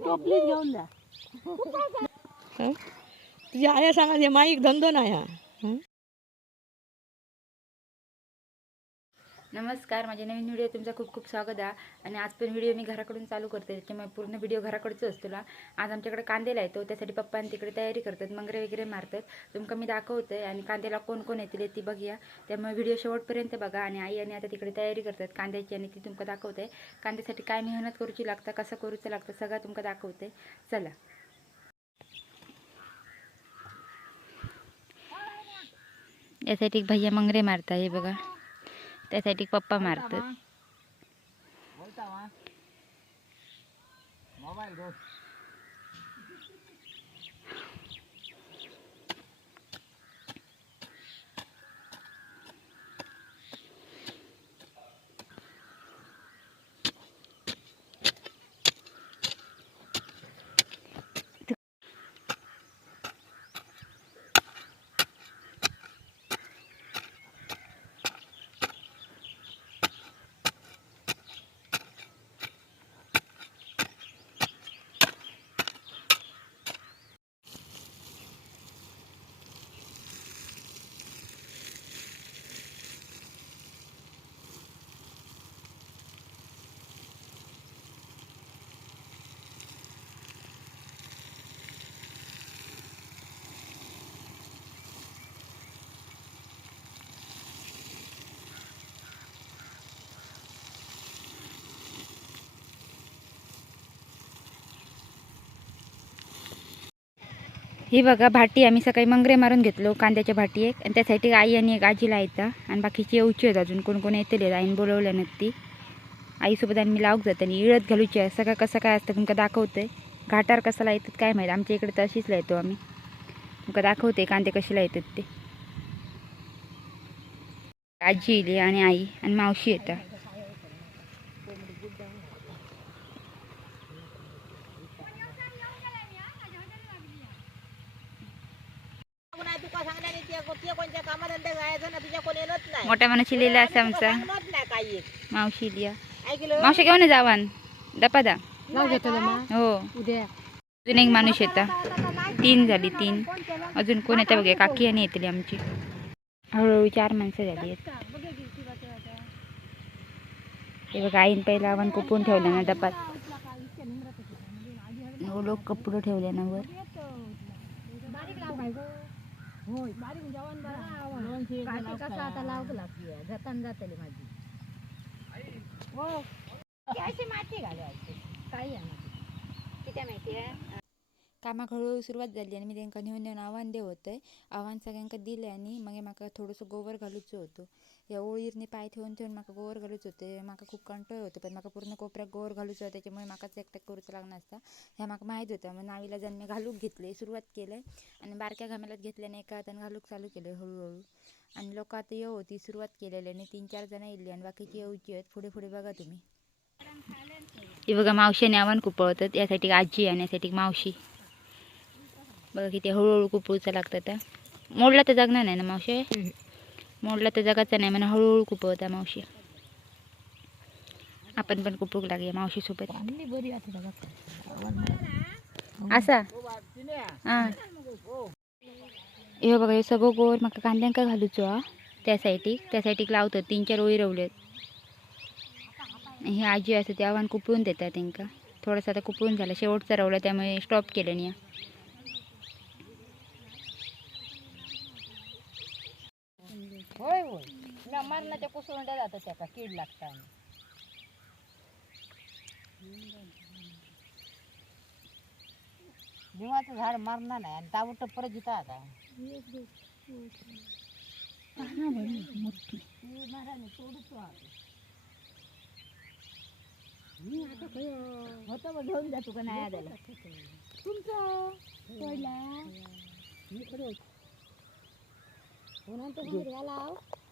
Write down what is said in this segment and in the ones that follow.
टोपलीत घेऊन जा तुझ्या आया सांगा माईक धंदो नाही हा? नमस्कार माझ्या नवीन व्हिडिओ तुमचं खूप खूप स्वागत आहे. आणि आज पण व्हिडिओ मी घराकडून चालू करते त्याच्यामुळे पूर्ण व्हिडिओ घराकडचं असतो ना. आज आमच्याकडे कांदेला येतो त्यासाठी पप्पा आणि तिकडे तयारी करतात मंगरे वगैरे मारतात. तुमका मी दाखवते आणि कांद्याला कोण कोण येतील ती बघूया. त्यामुळे व्हिडिओ शेवटपर्यंत बघा आणि आई आणि आता तिकडे तयारी करतात कांद्याची आणि ती तुमका दाखवते. कांद्यासाठी काय मेहनत करूची लागतं कसं करूचं लागतं सगळं तुमका दाखवते. चला. यासाठी भैया मंगरे मारता हे बघा. त्यासाठी पप्पा मारतात ही बघा भाटी आम्ही सकाळी मंगरे मारून घेतलो कांद्याच्या भाटी एक. आणि त्यासाठी आई आणि एक आजीला येता आणि बाकीची येऊची आहेत अजून कोण कोण येतले आईने बोलवलं ती. आईसोबत आम्ही मी लावक जात आणि इळत घालूची आहे. सगळं कसं काय असतं तुमका दाखवते घाटार कसाला येतात काय माहीत. आमच्या इकडे तर अशीच येतो आम्ही. तुमका दाखवते कांदे कशाला येतात ते. आजी येली आणि आई आणि मावशी येतात तुका सांगण्याने ते ते कोणत्या कामाधंदे जायचं ना तुझ्या कोणी येणंच नाही. मोठ्या मनाची लिहिलं असं आमचा. सांगणंच नाही काही मावशी लिया ऐकलं? मावशी घेऊन जावान. दपादा लाव घेतो ना मग. हो. उद्या. अजून एक माणूस येता. तीन झाली तीन. अजून कोण येतं बघा? काकी आणि येतली आमची. हळूहळू चार माणसं झाली आहेत. हे बघा आईन पहिला आव्हान कुपून ठेवलं ना डपात हो लोक कपडं ठेवले ना वर. होय बारीक म्हणजे जेवण बरं कसं आता लावू लागली जाताना जातली माझी. हो अशी माती घालू काही आहे किती माहिती आहे? कामाक हळूहळू सुरुवात झाली आणि मी त्यांना नेऊन नेऊन आव्हान देव आहे आव्हान सगळ्यांका दिले आणि मग म्हाका थोडंसं गोवर घालूचं होतं. या ओळीरने पाय ठेवून ठेवून म्हाका गोवर घालूच होते. म्हाका खूप कंटाळ होतं पण म्हाका पूर्ण कोपऱ्यात गोवर घालूचो होतं. त्याच्यामुळे म्हाकाच एकटं करूचं लागणार असता ह्या म्हाका माहीत होतं. मग नावीला जण मी घालूक घेतले सुरुवात केलंय. आणि बारक्या घामेलात घेतल्याने एका हाताने घालूक चालू केलं हळूहळू. आणि लोक आता येऊ होती सुरुवात केलेली आणि तीन चार जण येईल आणि बाकीची येऊची आहेत. पुढे पुढे बघा तुम्ही. हे बघा मावशीने आव्हान कुपवतात यासाठी आजी आणि यासाठी मावशी. बघा किती हळूहळू कुपवूचं लागतं त्या. मोडला तर जगणार नाही ना मावशी? मोडला तर जगायचं नाही म्हणून हळूहळू कुपवता मावशी. आपण पण कुपूक लागूया मावशीसोबत. असा? हां. हे बघा हे सगळं गोवर म्हाका कांद्यांका घालूचो हा. त्या सायटीक त्या सायटीक लावतात तीन चार ओळी रवल्यात. ही आजी असं ते आव्हान कुपळून देतात तांकां. थोडंसं आता कुपळून झालं शेवटचा रवला त्यामुळे स्टॉप केलं नाही होय होय ना त्या कुसुंड्या जातात त्याका कीड लागता जीवाचं झाड मारणार नाही आणि ताबडतोब परत जिथं आता. होतं मग घेऊन जातो का नाही आदायला तुमचं? पडला होणार तर घ्यायला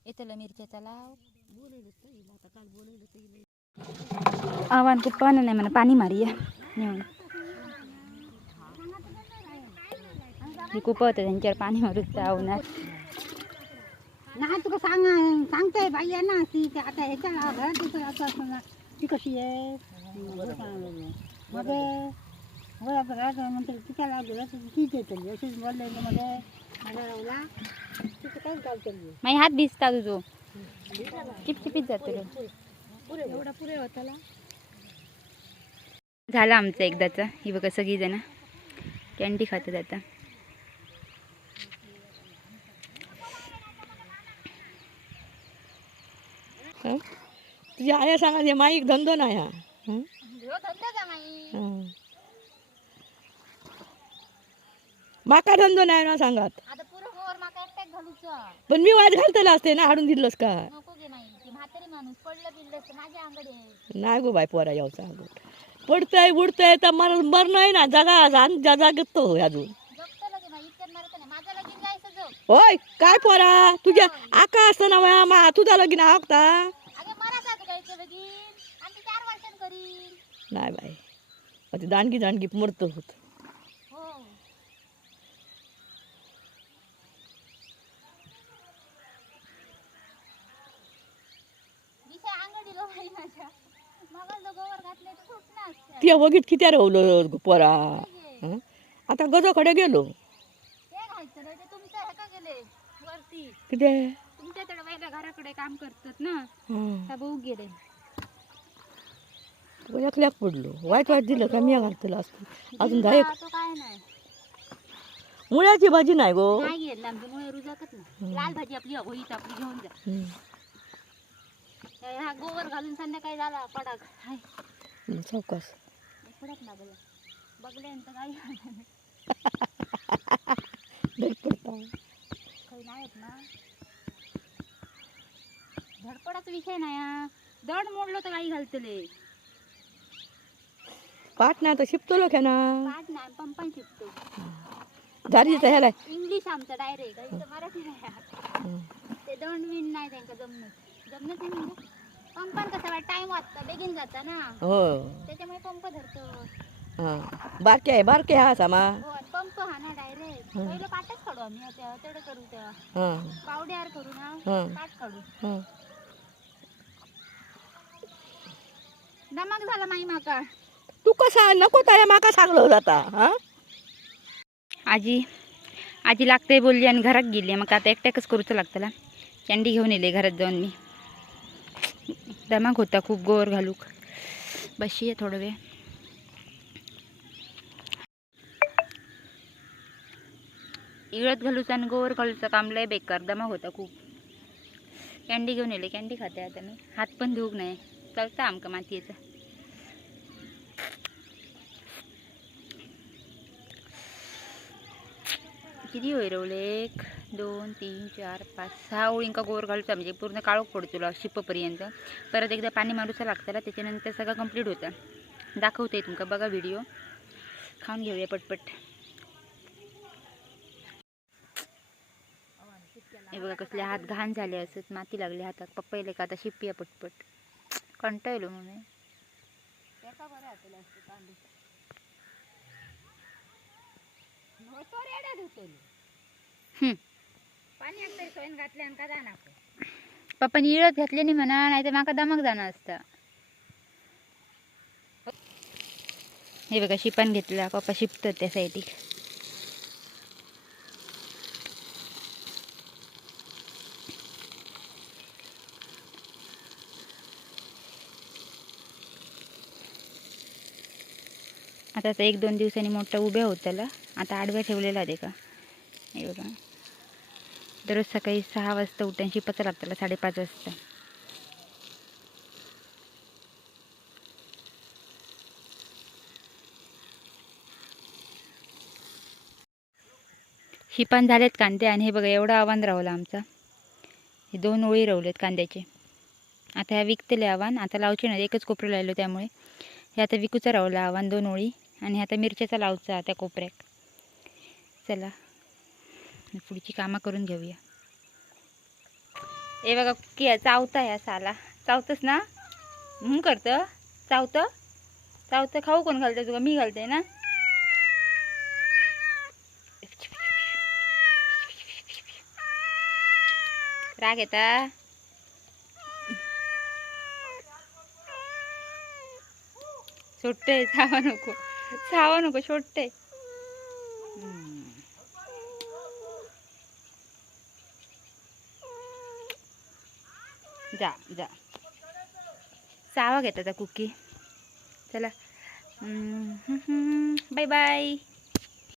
हम्म. इथलं मिरच्याचा लाव बोलवलं तर येईल आता काल बोलवलं तर येईल आव्हान खूप पाणी नाही म्हणा पाणी मारूया नेऊन हे खूप होतं त्यांच्यावर पाणी मारूच आवणार नाही तुका सांग सांगतोय बाई आहे ना ती ते आता ह्याच्या घरात तिचं असं असं ना ती कशी आहे मध्ये घरात घरात म्हणते तिच्या लागलं तीच येतली अशीच बोलले मध्ये माझे हात भिजता तुझो. चिपचिपीत जातो एवढा पुरे होताला झाला आमचं एकदाचा. ही बघा सगळी जण कॅन्डी खातात आता हं? तुझ्या आया सांगा माईक धंदो नाही हा हं? हं. माका धंदो नाही ना सांगात. आता पुरं गोवर माका एकट्याक घालूच. पण मी वाज घालतला असते ना हाडून दिलंस का? नको गे माई ती म्हातारी माणूस पडलं बिडलं माझ्या अंगडे नाही गो बाय पोरा यावचा अगोदर पडतंय उडतंय तर मर मर नाही ना जगा जाग जागतो अजून. जगतं लगे माई इतक्यात मरत नाही माझं लगीन जायचं जग. होय काय पोरा तुझ्या आका असताना वया मा तुझा लगीन हाकता अगे मला जात गायचं लगीन. आणि ते चार वर्षां करीन. नाही बाय मग ते दांडगी दांडगी मरतो होत हो विषय अंगडीलो बाई माझ्या मग जो गोवर घातले तर खूप ना असते ती बघित किती रवलं पोरा? आता गजोकडे गेलो. किती वेगळ्या घराकडे काम करतात ना. त्या भाऊ गेले. एकल्याक पडलो. वाईट वाईट दिलं का? मी घालतलं असतो. अजून दहा एक. काय नाही. मुळ्याची भाजी नाही गो. नाही घेतलं नाही. लाल भाजी आपली होईत आपली घेऊन जा. हं. गोवर घालून संध्याकाळी झाला पडाक. हाय. सावकाश पडत लागलं बघल्यानंतर काही काही नाही ना. धडपडाचा विषय नाही. दड मोडलो तर काही घालतले. पाठ नाही तर शिपतो लोक ना? पाठ नाही पंपन शिकतो झाली तर ह्याला इंग्लिश आमचं डायरेक्ट मराठी नाही. ते दंड विन नाही त्यांका जमणं जमणं नाही म्हणजे पंपन कसं टाइम वाजता बेगीन जाता ना. हो. त्याच्यामुळे पंप धरतो. हां. बारके आहे बारके हा सामा. हो पंप हा ना डायरेक्ट हं. पहिलं पाठच काढू आम्ही तेव्हा तेवढं करू तेव्हा हां. पावड्यावर करू ना हं. पाठ काढू. हां. नमक झाला माई माका. तू कसा नको त्या माका सांगलो जाता हा? आजी आजी लागते बोलली आणि घरात गेली मग आता एकट्याकच करूचं लागतं कॅन्डी घेऊन येले घरात जाऊन मी. दमाक होता खूप गोवर घालूक. बशी आहे थोडं वेळ. इळत घालूचा आणि गोवर घालूचं काम लय बेकार दमाक होता खूप. कॅन्डी घेऊन येले कॅन्डी खाते आता मी. हात पण धुवूक नाही. चलता आमका मातयेचा. किती होईल रवले एक दोन तीन चार पाच सहा ओळींका गोर घालूचा म्हणजे पूर्ण काळोख पडतो तुला शिपपर्यंत. परत एकदा पाणी मारूचा लागतं त्याच्यानंतर सगळं कंप्लीट होतं. दाखवते तुमका बघा व्हिडिओ खाऊन घेऊया पटपट. हे बघा कसले हात घाण झाले असत माती लागली हातात. पप्पायले का आता शिप्पिया पटपट. कंटाळलो म्हणून. हम्म. पप्पानी इळत घातले नाही म्हणा नाही तर माका दमक जाणं असतं. हे बघा शिपान घेतला पप्पा शिपतात त्या साईडीक. आता एक दोन दिवसांनी मोठा उभ्या होत त्याला आता आडव्या ठेवलेला आहे का? हे बघा. दररोज सकाळी सहा वाजता उठून शिपाचं लागतं त्याला साडेपाच वाजता. शिपान झालेत कांदे आणि हे बघा एवढं आव्हान राहलं आमचा. हे दोन ओळी रावलेत कांद्याचे. आता ह्या विकतले आव्हान आता लावचे नाही एकच कोपरं लावलो त्यामुळे. हे आता विकूचं रावलं आव्हान दोन ओळी. आणि आता मिरच्याचा लावचा त्या कोपऱ्यात. चला. आणि पुढची कामं करून घेऊया. ए बघा की आहे, चावता या साला. चावतंस ना? म्हणून करतं. चावतं? चावतं खाऊ कोण घालतं तुका मी घालते ना? राग येता? सोडते चावा नको. चावा नको सोडते जा जा. सावा घेता त्या कुकी. चला. Bye bye